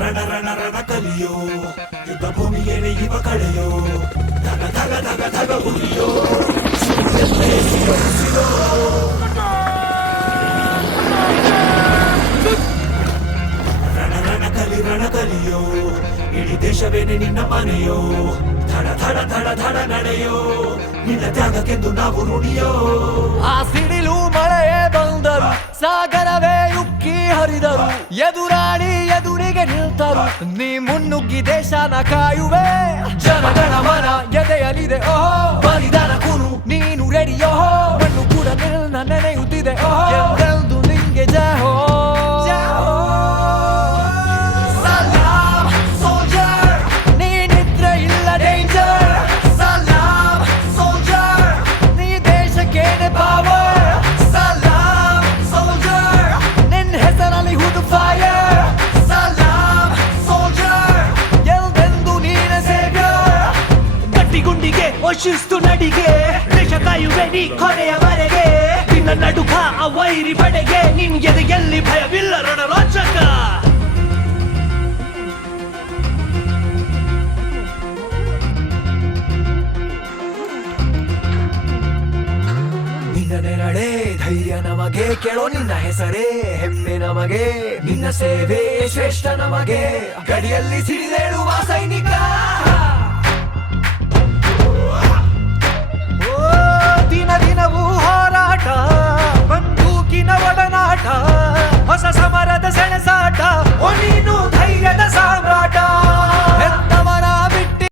ರಣ ರಣ ರಣ ಕಲಿಯೋ ಯುದ್ಧ ಭೂಮಿಯೇನೆ ಇವ ಕಳೆಯೋ ಧಗ ಧಗ ಧಗ ಧಗ ಉರಿಯೋ ರಣ ರಣ ಕಲಿಯೋ ಇಡೀ ದೇಶವೇನೆ ನಿನ್ನ ಮನೆಯೋ ಧಡ ಧಡ ಧಡ ಧಡ ನಡೆಯೋ ನಿನ್ನ ತ್ಯಾಗಕ್ಕೆಂದು ನಾವು ನುಡಿಯೋ ಆ ಸಿಡಿಲು ಮಳೆಯೇ ಬಂದರು ಸಾಗರವೇ ಉಕ್ಕಿ ಹರಿದರು ಎದುರಾಳಿ ಎದುರಿಗೆ ನಿಲ್ತರು ನೀ ಮುನ್ನುಗ್ಗಿ ದೇಶನ ಕಾಯುವೆ ಜನಗಣ ಮನ ಎದೆಯಲಿದೆ ಓಹೋ ಬಲಿದಾನ ಕುನು ನೀನು ರೆಡಿಯೋ ಮಣ್ಣು ಕೂಡ ನಿನ್ನ ನೆನೆಯುತ್ತಿದೆ ಓಹೋ ಎಂದೆಂದು ನಿಂಗೆ ಜಹೋ ಶಿಸ್ತು ನಡಿಗೆ ದೇಶ ಕಾಯುವೆ ನೀ ಕೊನೆಯವರೆಗೆ ನಿನ್ನ ನಡುಕ ಆ ವೈರಿ ಬಡೆಗೆ ನಿನ್ ಎದೆಯಲ್ಲಿ ಭಯವಿಲ್ಲ ರಣರೋಚಕ ನಿನ್ನ ನೆರಳೆ ಧೈರ್ಯ ನಮಗೆ ಕೇಳೋ ನಿನ್ನ ಹೆಸರೇ ಹೆಮ್ಮೆ ನಮಗೆ ನಿನ್ನ ಸೇವೆ ಶ್ರೇಷ್ಠ ನಮಗೆ ಗಡಿಯಲ್ಲಿ ಸಿಡಿದೇಳುವ ಸೈನಿಕ